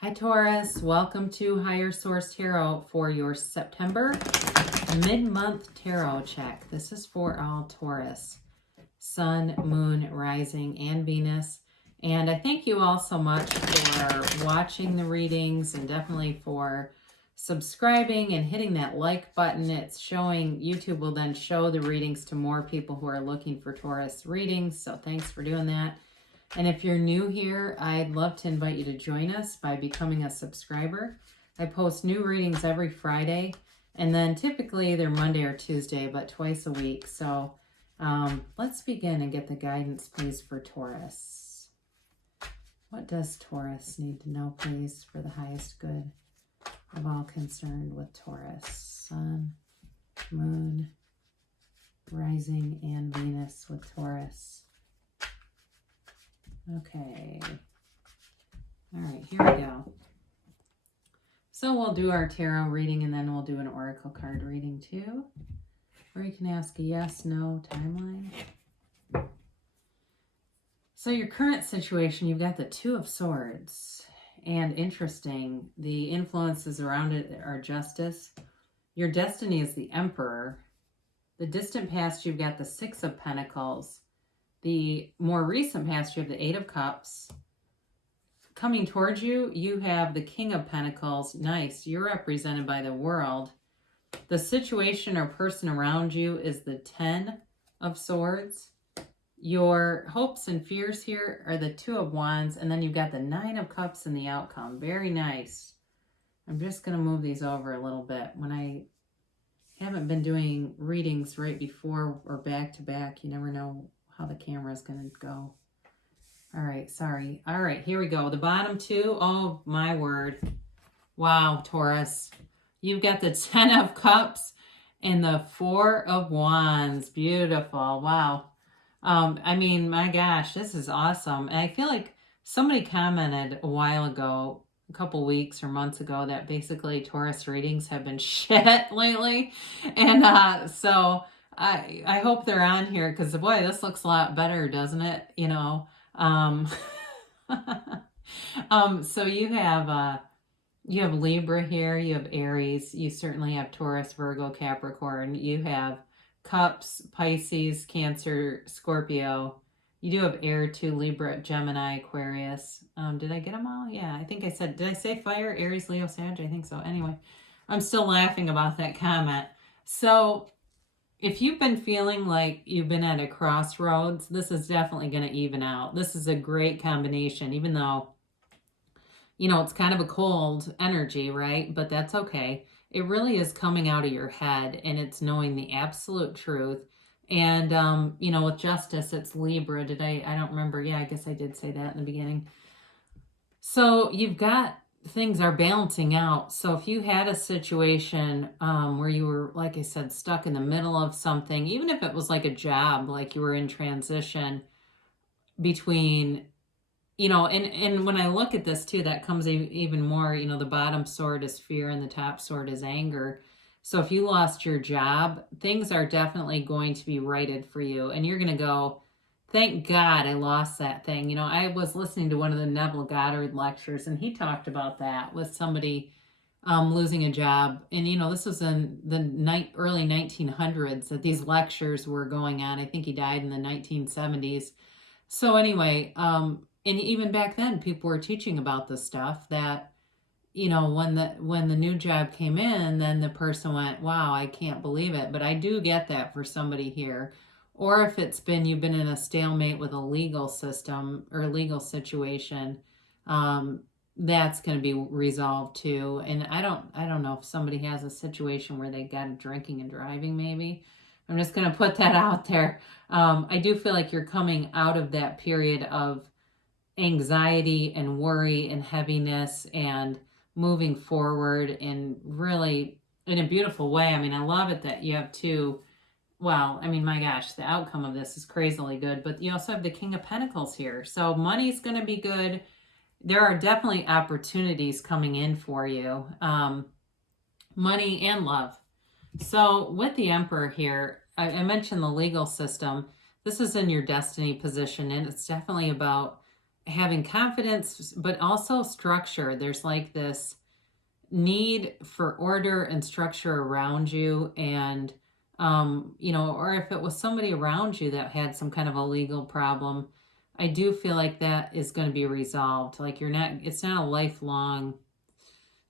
Hi Taurus, welcome to Higher Source Tarot for your September mid-month tarot check. This is for all Taurus, Sun, Moon, Rising, and Venus. And I thank you all so much for watching the readings and definitely for subscribing and hitting that like button. It's showing, YouTube will then show the readings to more people who are looking for Taurus readings. So thanks for doing that. And if you're new here, I'd love to invite you to join us by becoming a subscriber. I post new readings every Friday, and then typically they're Monday or Tuesday, but twice a week. So let's begin and get the guidance, please, for Taurus. What does Taurus need to know, please, for the highest good of all concerned with Taurus? Sun, Moon, Rising, and Venus with Taurus. Okay. All right, here we go. So we'll do our tarot reading and then we'll do an oracle card reading too. Or you can ask a yes, no timeline. So your current situation, you've got the Two of Swords. And interesting, the influences around it are justice. Your destiny is the Emperor. The distant past, you've got the Six of Pentacles. The more recent past, you have the Eight of Cups. Coming towards you, you have the King of Pentacles. Nice. You're represented by the World. The situation or person around you is the Ten of Swords. Your hopes and fears here are the Two of Wands. And then you've got the Nine of Cups in the outcome. Very nice. I'm just going to move these over a little bit. When I haven't been doing readings right before or back to back, you never know how the camera is going to go. All right, sorry. All right, here we go. The bottom two, oh my word. Wow, Taurus. You've got the Ten of Cups and the Four of Wands. Beautiful. Wow. I mean, my gosh, this is awesome. And I feel like somebody commented a while ago, a couple weeks or months ago, that basically Taurus readings have been shit lately. And so I hope they're on here because, boy, this looks a lot better, doesn't it? You know, so you have Libra here, you have Aries, you certainly have Taurus, Virgo, Capricorn, you have Cups, Pisces, Cancer, Scorpio. You do have air too, Libra, Gemini, Aquarius. Did I get them all? Yeah, I think I said, did I say fire, Aries, Leo, Sag? I think so. Anyway, I'm still laughing about that comment. So if you've been feeling like you've been at a crossroads, this is definitely going to even out. This is a great combination, even though, you know, it's kind of a cold energy, right? But that's okay. It really is coming out of your head and it's knowing the absolute truth. And, you know, with justice, it's Libra. I don't remember. Yeah, I guess I did say that in the beginning. So you've got things are balancing out. So if you had a situation where you were, like I said, stuck in the middle of something, even if it was like a job, like you were in transition between, you know, and when I look at this too, that comes even more, you know, the bottom sword is fear and the top sword is anger. So if you lost your job, things are definitely going to be righted for you. And you're going to go, thank God I lost that thing. You know, I was listening to one of the Neville Goddard lectures, and he talked about that with somebody losing a job. And, you know, this was in the early 1900s that these lectures were going on. I think he died in the 1970s. So anyway, and even back then, people were teaching about this stuff that, you know, when the new job came in, then the person went, wow, I can't believe it. But I do get that for somebody here. Or if you've been in a stalemate with a legal system or legal situation, that's going to be resolved too. And I don't know if somebody has a situation where they got drinking and driving, maybe. I'm just going to put that out there. I do feel like you're coming out of that period of anxiety and worry and heaviness and moving forward in really in a beautiful way. I mean, I love it that you have two. Well, I mean, my gosh, the outcome of this is crazily good, but you also have the King of Pentacles here. So money's going to be good. There are definitely opportunities coming in for you. Money and love. So with the Emperor here, I mentioned the legal system. This is in your destiny position, and it's definitely about having confidence, but also structure. There's like this need for order and structure around you. And, or if it was somebody around you that had some kind of a legal problem, I do feel like that is going to be resolved. Like it's not a lifelong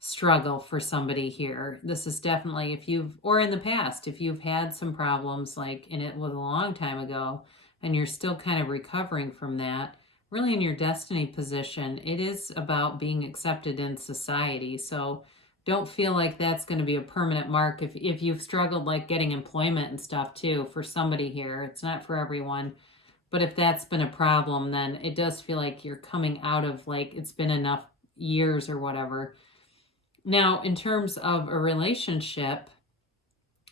struggle for somebody here. This is definitely, or in the past, if you've had some problems, and it was a long time ago, and you're still kind of recovering from that, really in your destiny position, it is about being accepted in society. So don't feel like that's going to be a permanent mark. If you've struggled like getting employment and stuff too, for somebody here, it's not for everyone. But if that's been a problem, then it does feel like you're coming out of it's been enough years or whatever. Now, in terms of a relationship,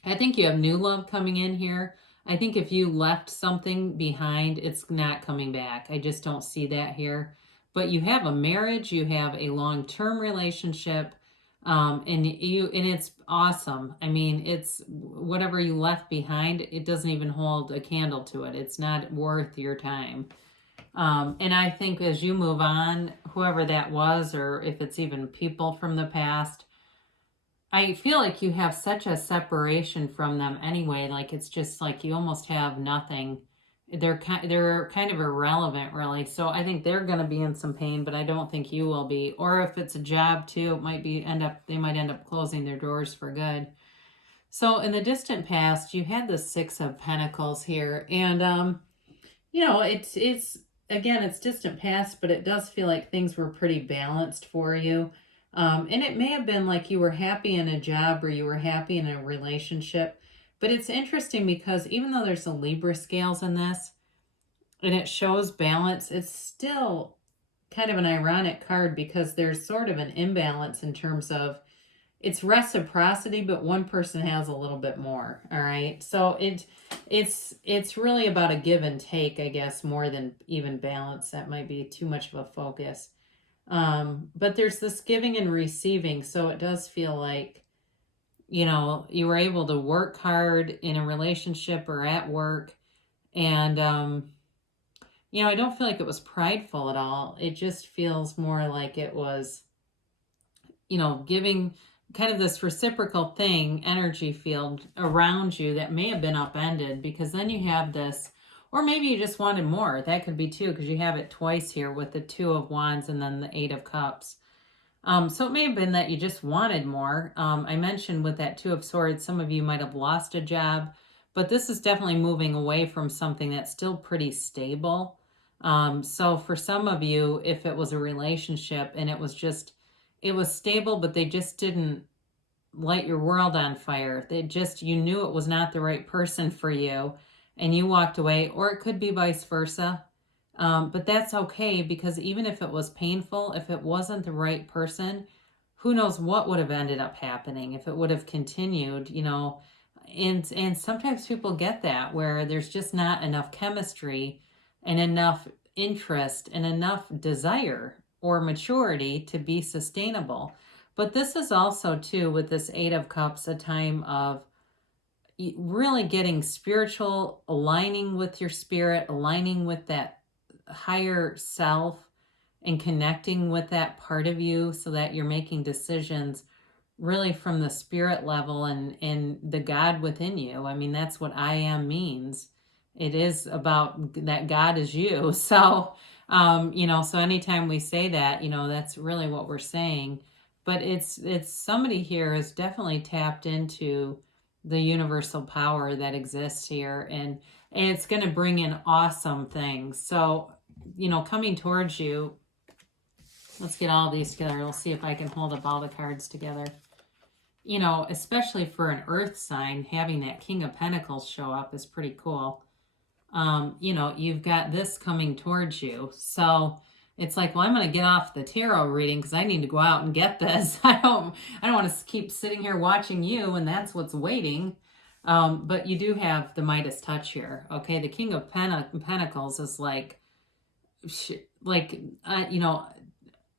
I think you have new love coming in here. I think if you left something behind, it's not coming back. I just don't see that here. But you have a marriage, you have a long-term relationship, and it's awesome. I mean, it's whatever you left behind, it doesn't even hold a candle to it. It's not worth your time. And I think as you move on, whoever that was, or if it's even people from the past, I feel like you have such a separation from them anyway. Like it's just like you almost have nothing. They're kind of irrelevant, really. So I think they're going to be in some pain, but I don't think you will be. Or if it's a job too, it might they might end up closing their doors for good. So in the distant past, you had the Six of Pentacles here, and it's again, it's distant past, but it does feel like things were pretty balanced for you. And it may have been like you were happy in a job or you were happy in a relationship. But it's interesting because even though there's a Libra scales in this and it shows balance, it's still kind of an ironic card because there's sort of an imbalance in terms of it's reciprocity, but one person has a little bit more. All right. So it's really about a give and take, I guess, more than even balance. That might be too much of a focus. But there's this giving and receiving. So it does feel like, you were able to work hard in a relationship or at work. And, I don't feel like it was prideful at all. It just feels more like it was, giving kind of this reciprocal energy field around you that may have been upended, because then you have this, or maybe you just wanted more. That could be too, because you have it twice here with the Two of Wands and then the Eight of Cups. So it may have been that you just wanted more. I mentioned with that Two of Swords, some of you might have lost a job, but this is definitely moving away from something that's still pretty stable. So for some of you, if it was a relationship and it was stable, but they just didn't light your world on fire. You knew it was not the right person for you and you walked away, or it could be vice versa. But that's okay, because even if it was painful, if it wasn't the right person, who knows what would have ended up happening if it would have continued, and sometimes people get that where there's just not enough chemistry and enough interest and enough desire or maturity to be sustainable. But this is also too, with this Eight of Cups, a time of really getting spiritual, aligning with your spirit, aligning with that higher self and connecting with that part of you so that you're making decisions really from the spirit level and the God within you. I mean, that's what I am means. It is about that God is you. So, so anytime we say that, that's really what we're saying. But it's somebody here is definitely tapped into the universal power that exists here, and it's going to bring in awesome things. So, coming towards you, let's get all these together. We'll see if I can hold up all the cards together. Especially for an earth sign, having that King of Pentacles show up is pretty cool. You've got this coming towards you. So it's like, well, I'm going to get off the tarot reading because I need to go out and get this. I don't want to keep sitting here watching you, and that's what's waiting. But you do have the Midas touch here. Okay. The King of Pentacles is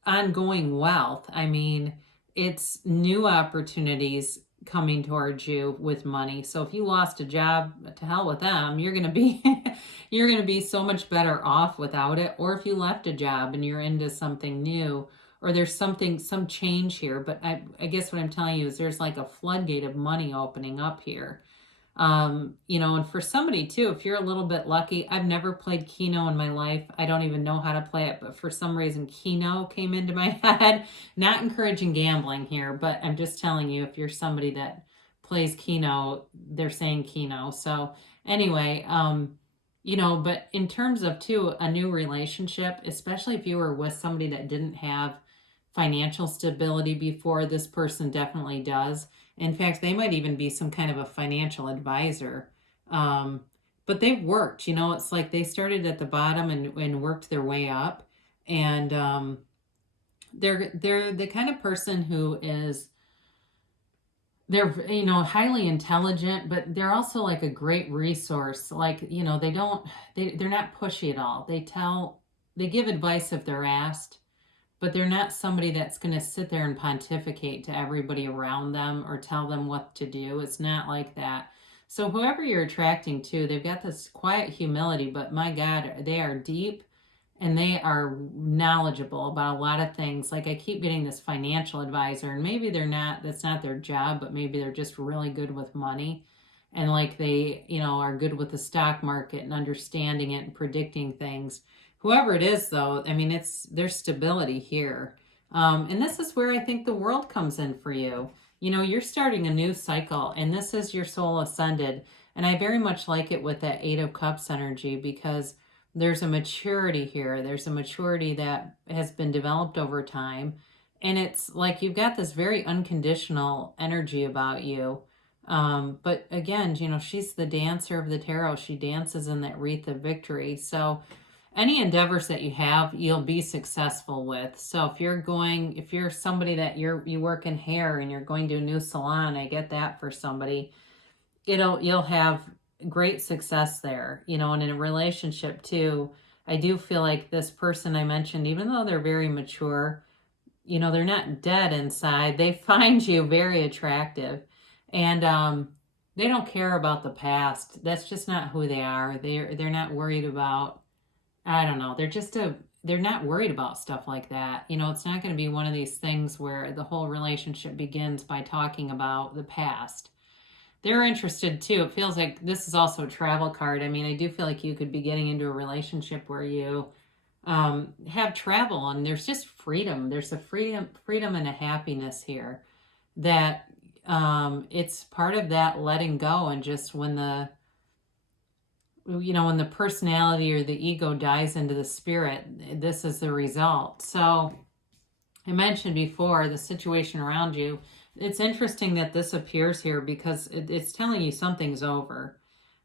ongoing wealth. I mean, it's new opportunities coming towards you with money. So if you lost a job, to hell with them. You're going to be you're going to be so much better off without it. Or if you left a job and you're into something new, or there's some change here. But I guess what I'm telling you is there's like a floodgate of money opening up here. And for somebody too, if you're a little bit lucky, I've never played Keno in my life. I don't even know how to play it, but for some reason, Keno came into my head. Not encouraging gambling here, but I'm just telling you, if you're somebody that plays Keno, they're saying Keno. So anyway, but in terms of too, a new relationship, especially if you were with somebody that didn't have financial stability before, this person definitely does. In fact, they might even be some kind of a financial advisor. But they've worked, it's like they started at the bottom and worked their way up. And they're the kind of person who is, they're, highly intelligent, but they're also like a great resource. Like, they're not pushy at all. They give advice if they're asked, but they're not somebody that's going to sit there and pontificate to everybody around them or tell them what to do. It's not like that. So whoever you're attracting to, they've got this quiet humility, but my God, they are deep and they are knowledgeable about a lot of things. Like I keep getting this financial advisor, and maybe that's not their job, but maybe they're just really good with money. And like they, are good with the stock market and understanding it and predicting things. Whoever it is, though, there's stability here. And this is where I think the world comes in for you. You're starting a new cycle, and this is your soul ascended. And I very much like it with that Eight of Cups energy, because there's a maturity here. There's a maturity that has been developed over time. And it's like you've got this very unconditional energy about you. But again, she's the dancer of the tarot. She dances in that wreath of victory. So any endeavors that you have, you'll be successful with. So if you're somebody that you work in hair and you're going to a new salon, I get that for somebody, you'll have great success there, and in a relationship too. I do feel like this person I mentioned, even though they're very mature, they're not dead inside. They find you very attractive, and they don't care about the past. That's just not who they are. They're not worried about, I don't know. They're not worried about stuff like that. It's not going to be one of these things where the whole relationship begins by talking about the past. They're interested too. It feels like this is also a travel card. I do feel like you could be getting into a relationship where you have travel, and there's just freedom. There's a freedom and a happiness here that it's part of that letting go. And just when the personality or the ego dies into the spirit, this is the result. So I mentioned before the situation around you. It's interesting that this appears here because it's telling you something's over.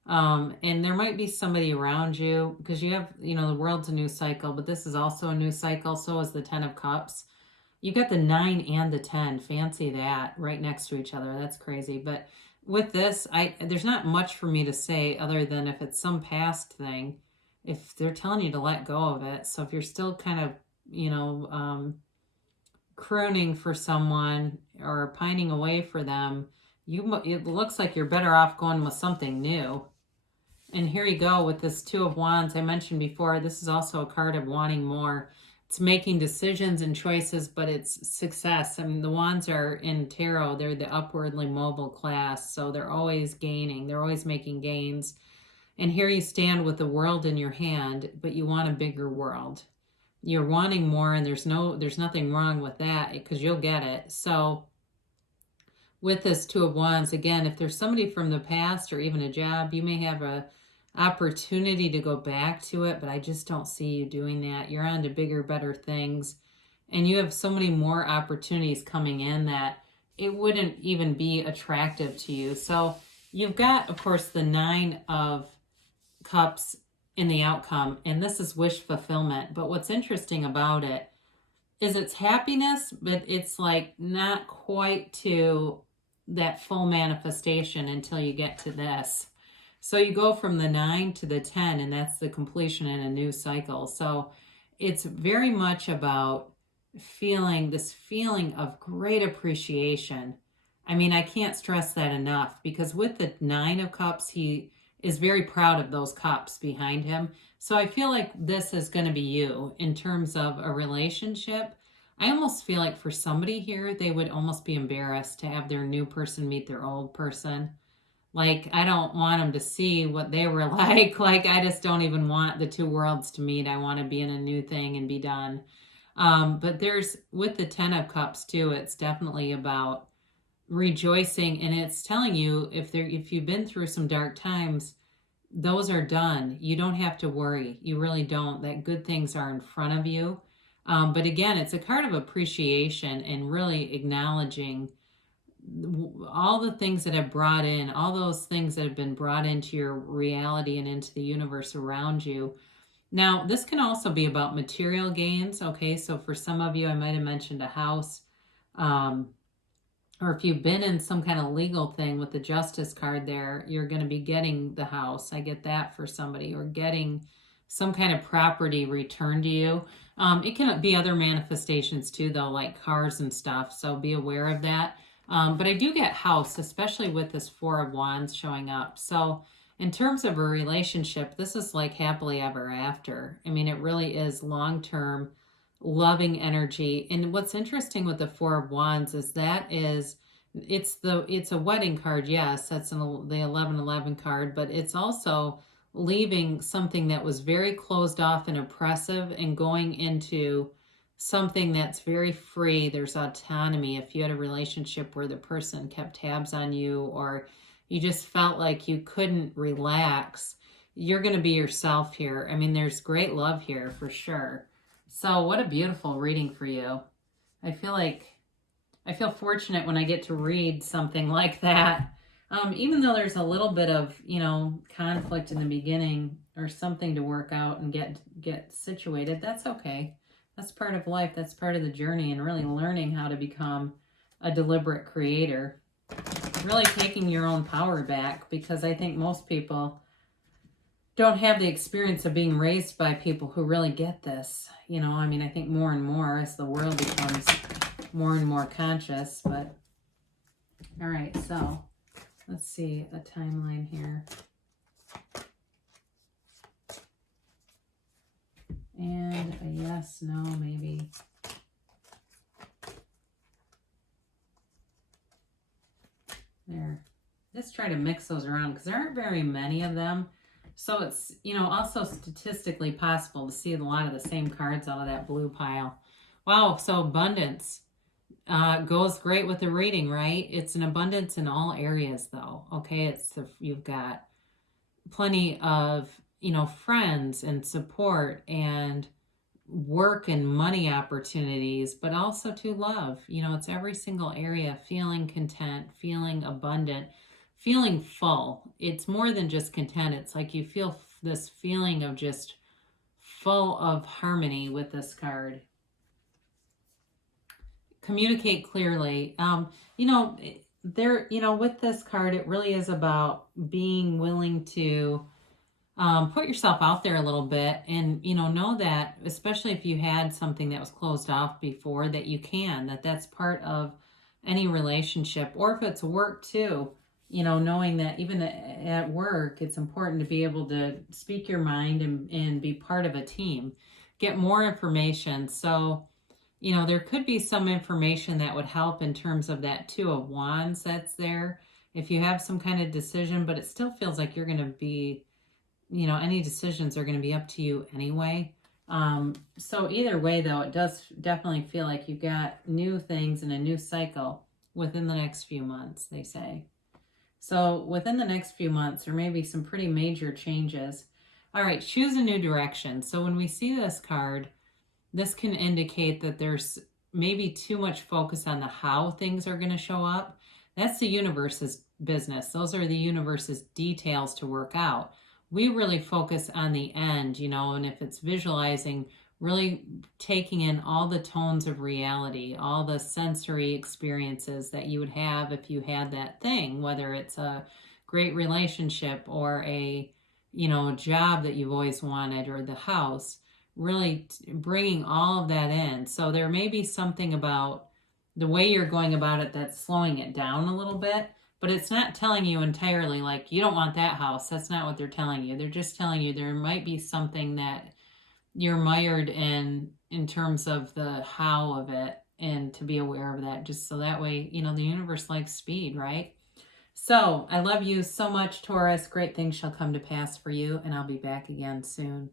And there might be somebody around you, because you have, the world's a new cycle, but this is also a new cycle. So is the 10 of Cups. You got the 9 and the 10. Fancy that, right next to each other. That's crazy. But with this, there's not much for me to say other than if it's some past thing, if they're telling you to let go of it. So if you're still kind of, crooning for someone or pining away for them, it looks like you're better off going with something new. And here you go with this Two of Wands. I mentioned before, this is also a card of wanting more. It's making decisions and choices, but it's success. The Wands are in tarot. They're the upwardly mobile class. So they're always gaining. They're always making gains. And here you stand with the world in your hand, but you want a bigger world. You're wanting more, and there's nothing wrong with that, because you'll get it. So with this Two of Wands, again, if there's somebody from the past or even a job, you may have a opportunity to go back to it, but I just don't see you doing that. You're on to bigger, better things, and you have so many more opportunities coming in that it wouldn't even be attractive to you. So you've got, of course, the 9 of Cups in the outcome, and this is wish fulfillment. But what's interesting about it is it's happiness, but it's like not quite to that full manifestation until you get to this. So you go from the 9 to the 10, and that's the completion in a new cycle. So it's very much about this feeling of great appreciation I mean, I can't stress that enough, because with the Nine of Cups, he is very proud of those cups behind him. So I feel like this is going to be you in terms of a relationship. I almost feel like for somebody here, they would almost be embarrassed to have their new person meet their old person. Like, I don't want them to see what they were like. Like, I just don't even want the two worlds to meet. I want to be in a new thing and be done. But there's, with the Ten of Cups too, it's definitely about rejoicing, and it's telling you, if you've been through some dark times, those are done. You don't have to worry. You really don't. That good things are in front of you. But again, it's a card of appreciation and really acknowledging all the things that have brought in, all those things that have been brought into your reality and into the universe around you. Now, this can also be about material gains. Okay, so for some of you, I might have mentioned a house. Or if you've been in some kind of legal thing with the Justice card there, you're going to be getting the house. I get that for somebody, or getting some kind of property returned to you. It can be other manifestations too, though, like cars and stuff. So be aware of that. But I do get house, especially with this Four of Wands showing up. So in terms of a relationship, this is like happily ever after. I mean, it really is long-term loving energy. And what's interesting with the Four of Wands is it's a wedding card. Yes, that's the 1111 card, but it's also leaving something that was very closed off and oppressive and going into something that's very free. There's autonomy. If you had a relationship where the person kept tabs on you, or you just felt like you couldn't relax, you're going to be yourself here. I mean, there's great love here for sure. So what a beautiful reading for you. I feel fortunate when I get to read something like that. Even though there's a little bit of, conflict in the beginning, or something to work out and get situated, that's okay. That's part of life. That's part of the journey, and really learning how to become a deliberate creator. Really taking your own power back, because I think most people don't have the experience of being raised by people who really get this. I think more and more as the world becomes more and more conscious. But all right, so let's see a timeline here. And a yes, no, maybe. There. Just try to mix those around, because there aren't very many of them. So it's, also statistically possible to see a lot of the same cards out of that blue pile. Wow, so abundance goes great with the reading, right? It's an abundance in all areas, though. Okay, you've got plenty of, friends and support and work and money opportunities, but also to love. It's every single area, feeling content, feeling abundant, feeling full. It's more than just content. It's like you feel this feeling of just full of harmony with this card. Communicate clearly. With this card, it really is about being willing to put yourself out there a little bit, and know that, especially if you had something that was closed off before, that's part of any relationship. Or if it's work too, knowing that even at work, it's important to be able to speak your mind and be part of a team. Get more information. So there could be some information that would help in terms of that Two of Wands that's there, if you have some kind of decision. But it still feels like you're going to be, any decisions are going to be up to you anyway. So either way, though, it does definitely feel like you've got new things and a new cycle within the next few months, they say. So within the next few months, there may be some pretty major changes. All right, choose a new direction. So when we see this card, this can indicate that there's maybe too much focus on the how things are going to show up. That's the universe's business. Those are the universe's details to work out. We really focus on the end, and if it's visualizing, really taking in all the tones of reality, all the sensory experiences that you would have if you had that thing, whether it's a great relationship or a job that you've always wanted, or the house. Really bringing all of that in. So there may be something about the way you're going about it, that's slowing it down a little bit. But it's not telling you entirely, like, you don't want that house. That's not what they're telling you. They're just telling you there might be something that you're mired in terms of the how of it, and to be aware of that, just so that way, the universe likes speed, right? So I love you so much, Taurus. Great things shall come to pass for you, and I'll be back again soon.